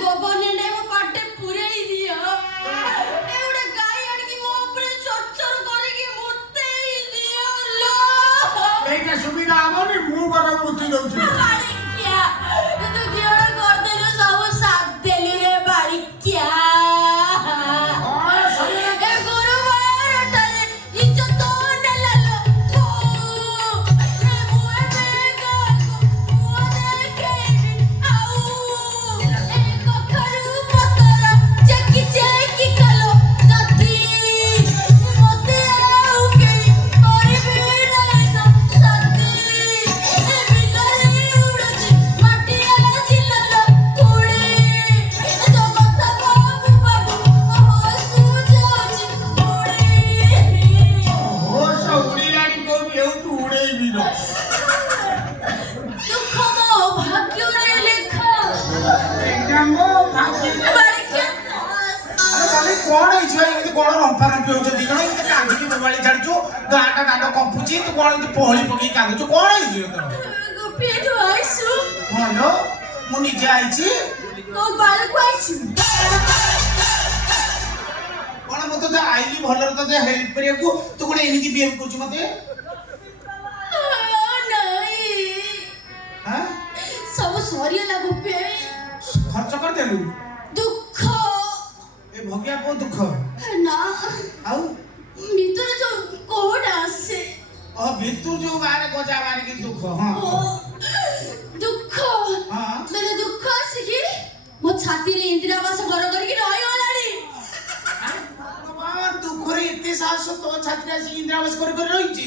गोबने ने वो पाटे पूरे ही दिया एवढे गाय आणकी मो ऊपर चोचर करके मुते ही दिया लो এইটা সুবিধা আমনি মু বড় মুতি দউছি बाड़ी क्या तू कियोड़ कर देलो सब साथ देली रे बाड़ी क्या ए गुरु मार टले इज्जत तो ने ललो ए मुए बेगा मुए देखे आऊ ए कोखरू पतरा चकी चकी कलो दती मोते आऊ के कोई भी नहीं तो सती ए बिलरी उड़ची माटी आला चिल्ललो उड़ी तो कथा बाबू बाबू हो सुजाची उड़ी ও সৌরি লাড়ি কো কেউ টুড়েই বিনো दुख मो भाग्य रे लेखा এইটা মো ভাগি बाड़ी क्या আরে কালি কোন হইছে এমনি কোন রম্পা রম্পি হচ্ছে দিগণ এমনি কাঁদিকি মোবাইল ছাড়ছো গাটা দাঁত কম্পুছি তু কোন এমনি পহলি পকি কাঁদছো কোন হইছে তোর गोपिएठु आइसु হলো মু নিজে আইছি तो बाळकु आइसु কোন মতো যে আইলি ভলরে তো যে হেল্প করিয়াকু তু কোন এমনি বিহেভ করছু মতে नहीं হ্যাঁ सब सरियला गोपे খরচ করে দেলু दुख এ ভগিয়া কো দুঃখ ना আউ ভিতরে जो कोड आसे ও ভিতর যে গানে গজা মারি কি দুঃখ হ্যাঁ ओ दुख হ্যাঁ मेरे दुख आसे कि मो छाती रे इंदिरावास घर करके रही गलानी ভগবান দুঃখরে এতে সাহস তো ছাত্রী আসি ইন্দ্রাবাস করে করে রইছি